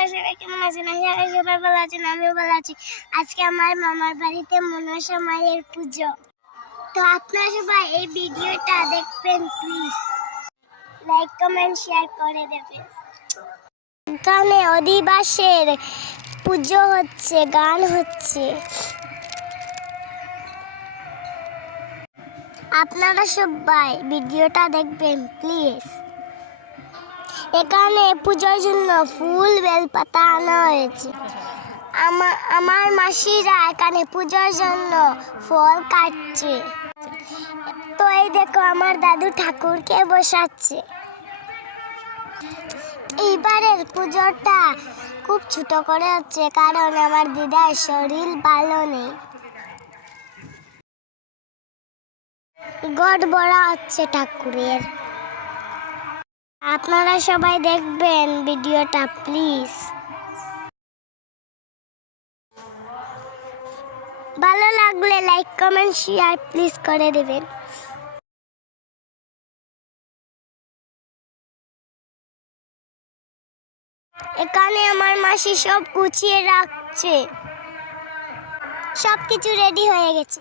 আপনারা সবাই কেমন আছেন? সবাই ভালো আছেন, আমিও ভালো আছি। আজকে আমার মামার বাড়িতে মনসা মায়ের পুজো। তো আপনারা সবাই এই ভিডিওটা দেখবেন, প্লিজ লাইক কমেন্ট শেয়ার করে দেবেন। এখানে অধিবাসের পুজো হচ্ছে, গান হচ্ছে। আপনারা সবাই ভিডিওটা দেখবেন, প্লিজ। এখানে পুজোর জন্য ফুল বেলপাতা আনা হয়েছে। আমার মাসিরা এখানে পুজোর জন্য ফল কাটছে। তো এই দেখো, আমার দাদু ঠাকুরকে বসাচ্ছে। এইবারের পুজোটা খুব ছোট করে হচ্ছে, কারণ আমার দিদার শরীর ভালো নেই। গড় বড়া হচ্ছে ঠাকুরের। আপনারা সবাই দেখবেন ভিডিওটা, প্লিজ। ভালো লাগলে লাইক কমেন্ট শেয়ার প্লিজ করে দেবেন। এখানে আমার মাসি সব গুছিয়ে রাখছে, সবকিছু রেডি হয়ে গেছে।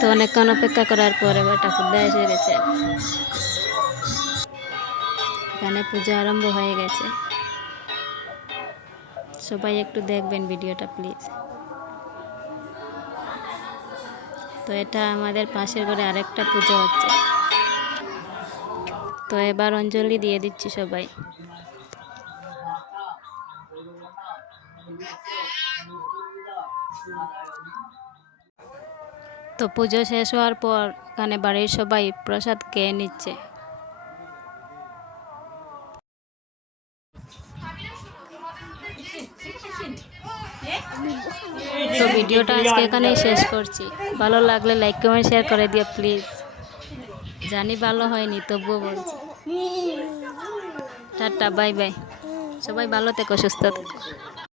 তো অনেকক্ষণ অপেক্ষা করার পর এবার ঠাকুরদা এসে গেছে। এখানে পূজা আরম্ভ হয়ে গেছে। সবাই একটু দেখবেন ভিডিওটা, প্লিজ। তো এটা আমাদের পাশের ঘরে আরেকটা পুজো হচ্ছে। তো এবার অঞ্জলি দিয়ে দিচ্ছি সবাই। তো পুজো শেষ হওয়ার পর এখানে বাড়ির সবাই প্রসাদ খেয়ে নিচ্ছে। তো ভিডিওটা আজকে এখানেই শেষ করছি। ভালো লাগলে লাইক কমেন্ট শেয়ার করে দিও, প্লিজ। জানি ভালো হয়নি, তবুও বলছি। Tata, bye bye. সবাই ভালো থেকো, সুস্থ থেকো।